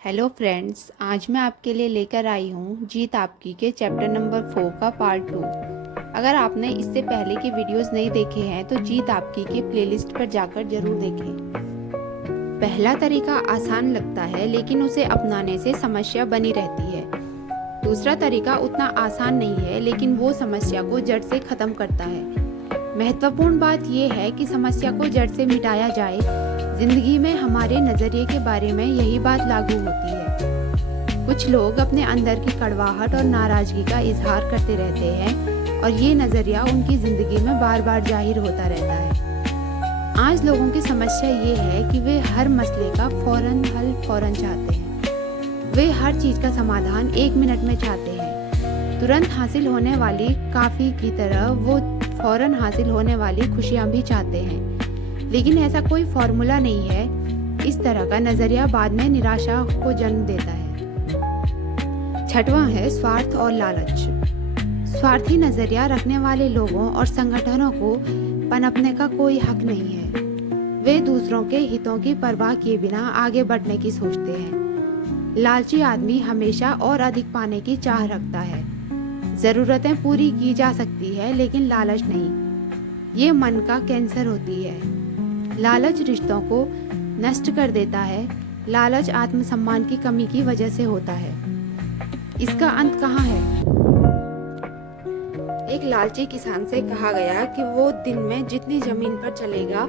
Hello friends, आज मैं आपके लिए लेकर आई हूँ जीत आपकी के चैप्टर नंबर 4 का पार्ट 2। अगर आपने इससे पहले के वीडियोस नहीं देखे हैं तो जीत आपकी के प्लेलिस्ट पर जाकर जरूर देखें। पहला तरीका आसान लगता है लेकिन उसे अपनाने से समस्या बनी रहती है। दूसरा तरीका उतना आसान नहीं है लेकिन वो समस्या को जड़ से खत्म करता है। महत्वपूर्ण बात यह है कि समस्या को जड़ से मिटाया जाए। जिंदगी में हमारे नज़रिए के बारे में यही बात लागू होती है। कुछ लोग अपने अंदर की कड़वाहट और नाराजगी का इजहार करते रहते हैं और ये नज़रिया उनकी ज़िंदगी में बार बार जाहिर होता रहता है। आज लोगों की समस्या ये है कि वे हर मसले का फौरन चाहते हैं। वे हर चीज़ का समाधान 1 मिनट में चाहते हैं। तुरंत हासिल होने वाली काफ़ी की तरह वो फौरन हासिल होने वाली खुशियाँ भी चाहते हैं, लेकिन ऐसा कोई फॉर्मूला नहीं है। इस तरह का नजरिया बाद में निराशा को जन्म देता है। छठवां है स्वार्थ और लालच। स्वार्थी नजरिया रखने वाले लोगों और संगठनों को पनपने का कोई हक नहीं है। वे दूसरों के हितों की परवाह किए बिना आगे बढ़ने की सोचते हैं। लालची आदमी हमेशा और अधिक पाने की चाह रखता है। जरूरतें पूरी की जा सकती है लेकिन लालच नहीं। ये मन का कैंसर होती है। लालच रिश्तों को नष्ट कर देता है। लालच आत्मसम्मान की कमी की वजह से होता है। इसका अंत कहाँ है? एक लालची किसान से कहा गया कि वो दिन में जितनी जमीन पर चलेगा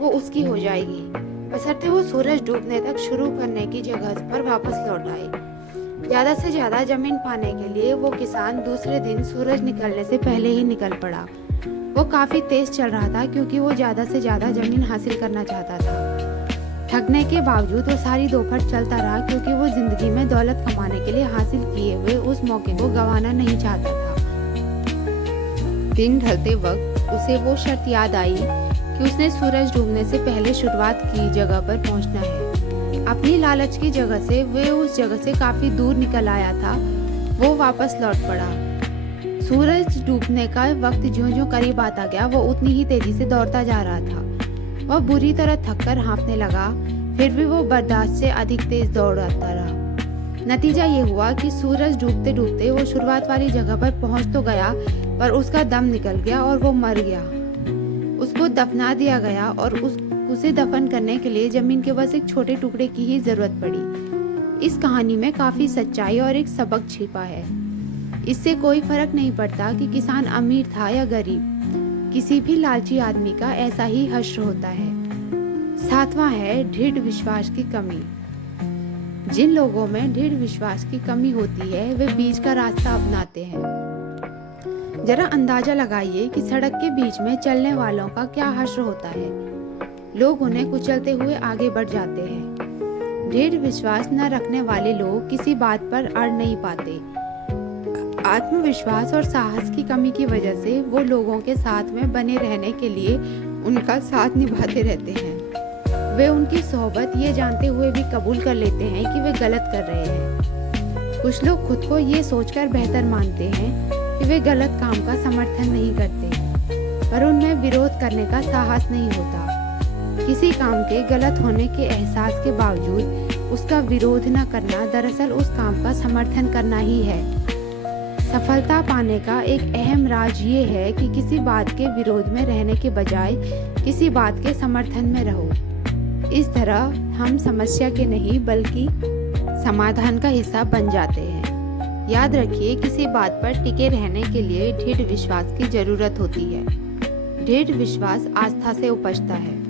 वो उसकी हो जाएगी, बशर्ते वो सूरज डूबने तक शुरू करने की जगह पर वापस लौट आए। ज्यादा से ज्यादा जमीन पाने के लिए वो किसान दूसरे दिन सूरज निकलने से पहले ही निकल पड़ा। वो काफी तेज चल रहा था क्योंकि वो ज्यादा से ज्यादा जमीन हासिल करना चाहता था। थकने के बावजूद वो सारी दोपहर चलता रहा क्योंकि वो जिंदगी में दौलत कमाने के लिए हासिल किए हुए उस मौके को गंवाना नहीं चाहता था। दिन ढलते वक्त उसे वो शर्त याद आई कि उसने सूरज डूबने से पहले शुरुआत की जगह पर पहुंचना है। अपनी लालच की जगह से वे उस जगह से काफी दूर निकल आया था। वो वापस लौट पड़ा। सूरज डूबने का वक्त ज्यों-ज्यों करीब आता गया वो उतनी ही तेजी से दौड़ता जा रहा था। वह बुरी तरह थककर हाँफने लगा, फिर भी वो बर्दाश्त से अधिक तेज दौड़ता रहा। नतीजा ये हुआ कि सूरज डूबते डूबते वो शुरुआत वाली जगह पर पहुंच तो गया, पर उसका दम निकल गया और वो मर गया। उसको दफना दिया गया और उसे दफन करने के लिए जमीन के बस एक छोटे टुकड़े की ही जरूरत पड़ी। इस कहानी में काफी सच्चाई और एक सबक छिपा है। इससे कोई फर्क नहीं पड़ता कि किसान अमीर था या गरीब, किसी भी लालची आदमी का ऐसा ही हश्र होता है। सातवां है दृढ़ विश्वास की कमी। जिन लोगों में दृढ़ विश्वास की कमी होती है वे बीच का रास्ता अपनाते हैं। जरा अंदाजा लगाइए कि सड़क के बीच में चलने वालों का क्या हश्र होता है। लोग उन्हें कुचलते हुए आगे बढ़ जाते हैं। दृढ़ विश्वास न रखने वाले लोग किसी बात पर अड़ नहीं पाते। आत्मविश्वास और साहस की कमी की वजह से वो लोगों के साथ में बने रहने के लिए उनका साथ निभाते रहते हैं। वे उनकी सोहबत ये जानते हुए भी कबूल कर लेते हैं कि वे गलत कर रहे हैं। कुछ लोग खुद को ये सोचकर बेहतर मानते हैं कि वे गलत काम का समर्थन नहीं करते, पर उनमें विरोध करने का साहस नहीं होता। किसी काम के गलत होने के एहसास के बावजूद उसका विरोध न करना दरअसल उस काम का समर्थन करना ही है। सफलता पाने का एक अहम राज ये है कि किसी बात के विरोध में रहने के बजाय किसी बात के समर्थन में रहो। इस तरह हम समस्या के नहीं बल्कि समाधान का हिस्सा बन जाते हैं। याद रखिए, किसी बात पर टिके रहने के लिए दृढ़ विश्वास की जरूरत होती है। दृढ़ विश्वास आस्था से उपजता है।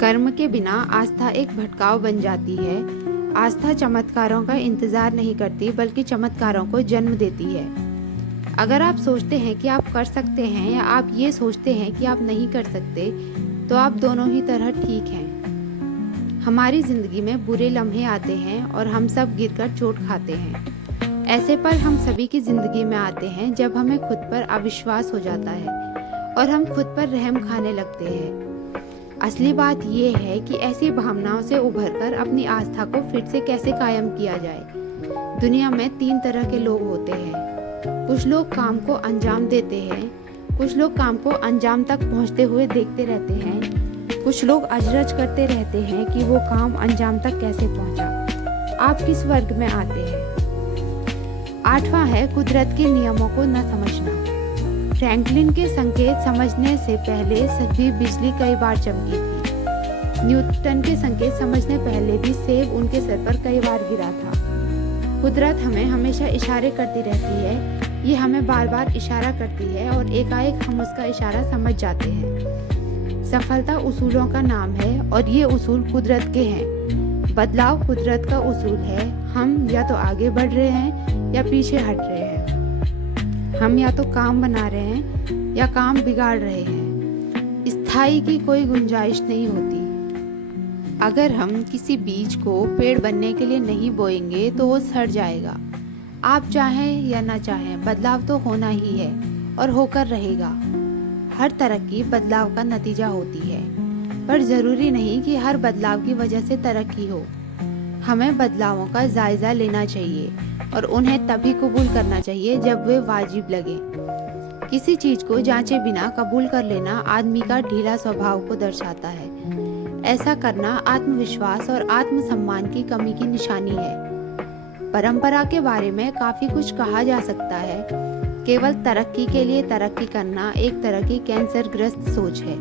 कर्म के बिना आस्था एक भटकाव बन जाती है। आस्था चमत्कारों का इंतजार नहीं करती बल्कि चमत्कारों को जन्म देती है। अगर आप सोचते हैं कि आप कर सकते हैं या आप ये सोचते हैं कि आप नहीं कर सकते, तो आप दोनों ही तरह ठीक हैं। हमारी जिंदगी में बुरे लम्हे आते हैं और हम सब गिरकर चोट खाते हैं। ऐसे पल हम सभी की जिंदगी में आते हैं जब हमें खुद पर अविश्वास हो जाता है और हम खुद पर रहम खाने लगते हैं। असली बात ये है कि ऐसी भावनाओं से उभरकर अपनी आस्था को फिर से कैसे कायम किया जाए। दुनिया में 3 तरह के लोग होते हैं। कुछ लोग काम को अंजाम देते हैं, कुछ लोग काम को अंजाम तक पहुंचते हुए देखते रहते हैं, कुछ लोग अजरज करते रहते हैं कि वो काम अंजाम तक कैसे पहुंचा। आप किस वर्ग में आते हैं? 8वां है कुदरत के नियमों को न समझना। फ्रैंकलिन के संकेत समझने से पहले सभी बिजली कई बार चमकी थी। न्यूटन के संकेत समझने पहले भी सेब उनके सर पर कई बार गिरा था। कुदरत हमें हमेशा इशारे करती रहती है। ये हमें बार बार इशारा करती है और एकाएक हम उसका इशारा समझ जाते हैं। सफलता उसूलों का नाम है और ये उसूल कुदरत के हैं। बदलाव कुदरत का उसूल है। हम या तो आगे बढ़ रहे हैं या पीछे हट रहे हैं। हम या तो काम बना रहे हैं या काम बिगाड़ रहे हैं। स्थायी की कोई गुंजाइश नहीं होती। अगर हम किसी बीज को पेड़ बनने के लिए नहीं बोएंगे तो वो सड़ जाएगा। आप चाहें या ना चाहें, बदलाव तो होना ही है और होकर रहेगा। हर तरक्की बदलाव का नतीजा होती है, पर ज़रूरी नहीं कि हर बदलाव की वजह से तरक्की हो। हमें बदलावों का जायज़ा लेना चाहिए और उन्हें तभी कबूल करना चाहिए जब वे वाजिब लगे। किसी चीज़ को जांचे बिना कबूल कर लेना आदमी का ढीला स्वभाव को दर्शाता है। ऐसा करना आत्मविश्वास और आत्मसम्मान की कमी की निशानी है। परंपरा के बारे में काफी कुछ कहा जा सकता है। केवल तरक्की के लिए तरक्की करना एक तरह की कैंसरग्रस्त सोच है।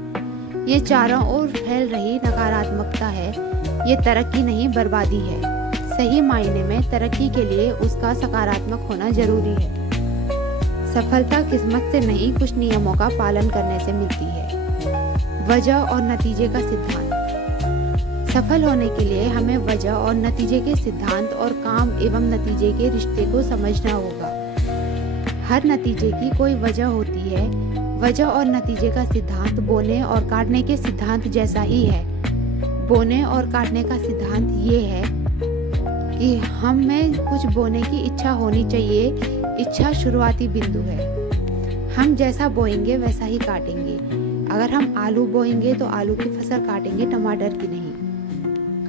ये चारों ओर फैल रही नकारात्मकता है। ये तरक्की नहीं, बर्बादी है। सही मायने में तरक्की के लिए उसका सकारात्मक होना जरूरी है। सफलता किस्मत से नहीं, कुछ नियमों का पालन करने से मिलती है। वजह और नतीजे का सिद्धांत। सफल होने के लिए हमें वजह और नतीजे के सिद्धांत और काम एवं नतीजे के रिश्ते को समझना होगा। हर नतीजे की कोई वजह होती है। वजह और नतीजे का सिद्धांत बोने और काटने के सिद्धांत जैसा ही है। बोने और काटने का सिद्धांत ये है कि हम में कुछ बोने की इच्छा होनी चाहिए। इच्छा शुरुआती बिंदु है। हम जैसा बोएंगे वैसा ही काटेंगे। अगर हम आलू बोएंगे तो आलू की फसल काटेंगे, टमाटर की नहीं।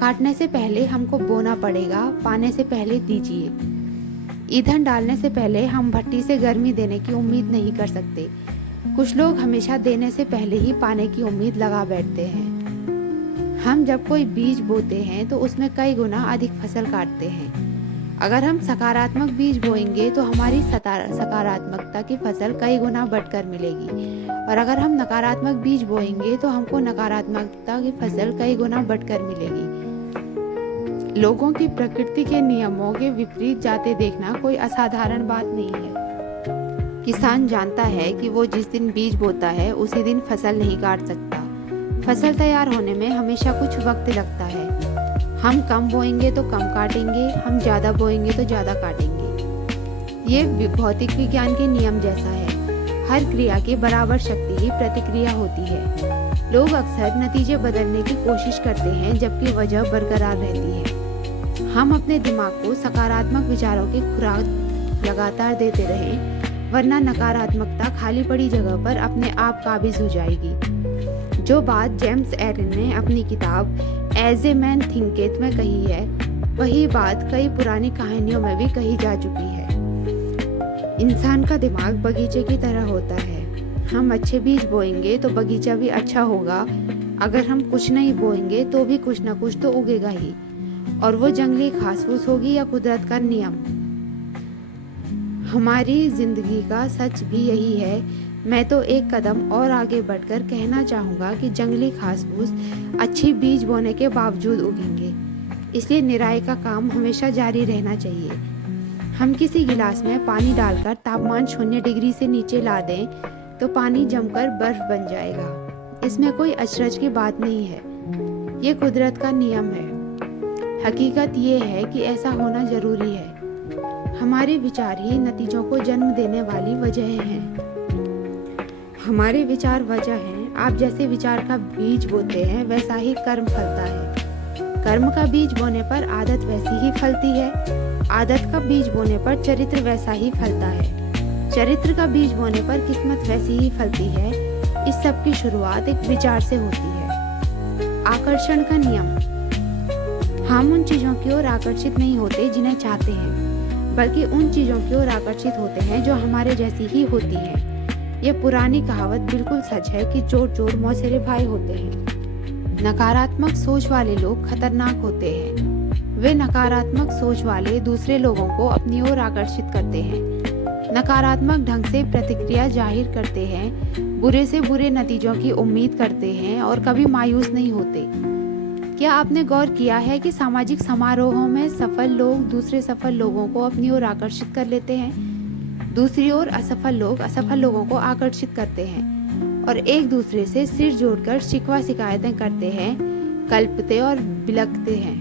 काटने से पहले हमको बोना पड़ेगा, पाने से पहले दीजिए। ईंधन डालने से पहले हम भट्टी से गर्मी देने की उम्मीद नहीं कर सकते। कुछ लोग हमेशा देने से पहले ही पाने की उम्मीद लगा बैठते हैं। हम जब कोई बीज बोते हैं तो उसमें कई गुना अधिक फसल काटते हैं। अगर हम सकारात्मक बीज बोएंगे तो हमारी सकारात्मकता की फसल कई गुना बढ़कर मिलेगी, और अगर हम नकारात्मक बीज बोएंगे तो हमको नकारात्मकता की फसल कई गुना बढ़कर मिलेगी। लोगों की प्रकृति के नियमों के विपरीत जाते देखना कोई असाधारण बात नहीं है। किसान जानता है कि वो जिस दिन बीज बोता है उसी दिन फसल नहीं काट सकता। फसल तैयार होने में हमेशा कुछ वक्त लगता है। हम कम बोएंगे तो कम काटेंगे, हम ज़्यादा बोएंगे तो ज़्यादा काटेंगे। ये भौतिक विज्ञान के नियम जैसा है। हर क्रिया की बराबर शक्ति ही प्रतिक्रिया होती है। लोग अक्सर नतीजे बदलने की कोशिश करते हैं जबकि वजह बरकरार रहती है। हम अपने दिमाग को सकारात्मक विचारों की खुराक लगातार देते रहें, वरना नकारात्मकता खाली पड़ी जगह पर अपने आप काबिज हो जाएगी। जो बात जेम्स एरन ने अपनी किताब एज ए मैन थिंकेथ में कही है, वही बात कई पुरानी कहानियों में भी कही जा चुकी है। इंसान का दिमाग बगीचे की तरह होता है। हम अच्छे बीज बोएंगे तो बगीचा भी अच्छा होगा। अगर हम कुछ नहीं बोएंगे तो भी कुछ न कुछ तो उगेगा ही, और वो जंगली घास फूस होगी या कुदरत का नियम। हमारी जिंदगी का सच भी यही है। मैं तो एक कदम और आगे बढ़कर कहना चाहूँगा कि जंगली घास फूस अच्छी बीज बोने के बावजूद उगेंगे। इसलिए निराई का काम हमेशा जारी रहना चाहिए। हम किसी गिलास में पानी डालकर तापमान 0 डिग्री से नीचे ला दें तो पानी जमकर बर्फ बन जाएगा। इसमें कोई अचरज की बात नहीं है। ये कुदरत का नियम है। हकीकत ये है कि ऐसा होना जरूरी है। हमारे विचार ही नतीजों को जन्म देने वाली वजह हैं। हमारे विचार वजह हैं। आप जैसे विचार का बीज बोते हैं वैसा ही कर्म फलता है। कर्म का बीज बोने पर आदत वैसी ही फलती है। आदत का बीज बोने पर चरित्र वैसा ही फलता है। चरित्र का बीज बोने पर किस्मत वैसी ही फलती है। इस सब की शुरुआत एक विचार से होती है। आकर्षण का नियम। हम उन चीजों की ओर आकर्षित नहीं होते जिन्हें चाहते हैं, बल्कि उन चीजों की ओर आकर्षित होते हैं जो हमारे जैसी ही होती हैं। ये पुरानी कहावत बिल्कुल सच है कि चोर चोर मौसेरे भाई होते हैं। नकारात्मक सोच वाले लोग खतरनाक होते हैं। वे नकारात्मक सोच वाले दूसरे लोगों को अपनी ओर आकर्षित करते हैं, नकारात्मक ढंग से प्रतिक्रिया जाहिर करते हैं, बुरे से बुरे नतीजों की उम्मीद करते हैं और कभी मायूस नहीं होते। क्या आपने गौर किया है कि सामाजिक समारोहों में सफल लोग दूसरे सफल लोगों को अपनी ओर आकर्षित कर लेते हैं, दूसरी ओर असफल लोग असफल लोगों को आकर्षित करते हैं और एक दूसरे से सिर जोड़कर शिकवा शिकायतें करते हैं, कल्पते और बिलखते हैं।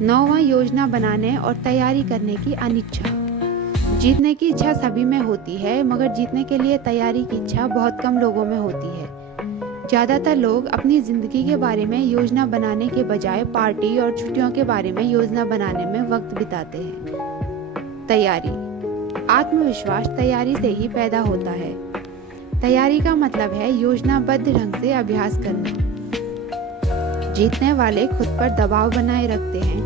9वां, योजना बनाने और तैयारी करने की अनिच्छा। जीतने की इच्छा सभी में होती है, मगर जीतने के लिए तैयारी की इच्छा बहुत कम लोगों में होती है। ज़्यादातर लोग अपनी ज़िंदगी के बारे में योजना बनाने के बजाय पार्टी और छुट्टियों के बारे में योजना बनाने में वक्त बिताते हैं। तैयारी। आत्मविश्वास तैयारी से ही पैदा होता है। तैयारी का मतलब है योजनाबद्ध ढंग से अभ्यास करना। जीतने वाले खुद पर दबाव बनाए रखते हैं।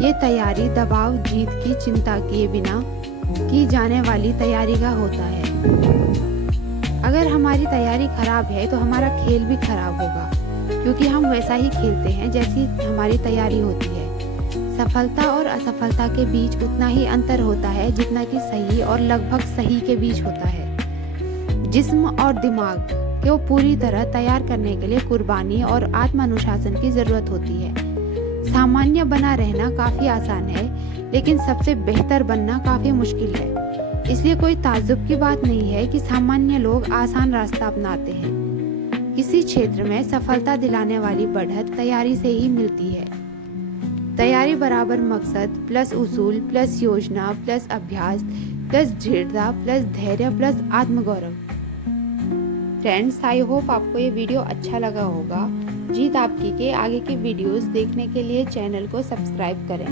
ये तैयारी दबाव जीत की चिंता किए बिना की जाने वाली तैयारी का होता है। अगर हमारी तैयारी खराब है तो हमारा खेल भी खराब होगा, क्योंकि हम वैसा ही खेलते हैं जैसी हमारी तैयारी होती है। सफलता और असफलता के बीच उतना ही अंतर होता है जितना कि सही और लगभग सही के बीच होता है। जिस्म और दिमाग को पूरी तरह तैयार करने के लिए कुर्बानी और आत्म अनुशासन की जरूरत होती है। सामान्य बना रहना काफी आसान है, लेकिन सबसे बेहतर बनना काफी मुश्किल है। इसलिए कोई ताज्जुब की बात नहीं है कि सामान्य लोग आसान रास्ता अपनाते हैं। किसी क्षेत्र में सफलता दिलाने वाली बढ़त तैयारी से ही मिलती है। तैयारी बराबर मकसद प्लस उसूल प्लस योजना प्लस अभ्यास प्लस दृढ़ता प्लस धैर्य प्लस आत्मगौरव। फ्रेंड्स, आई होप आपको ये वीडियो अच्छा लगा होगा। जीत आपकी के आगे की वीडियोस देखने के लिए चैनल को सब्सक्राइब करें।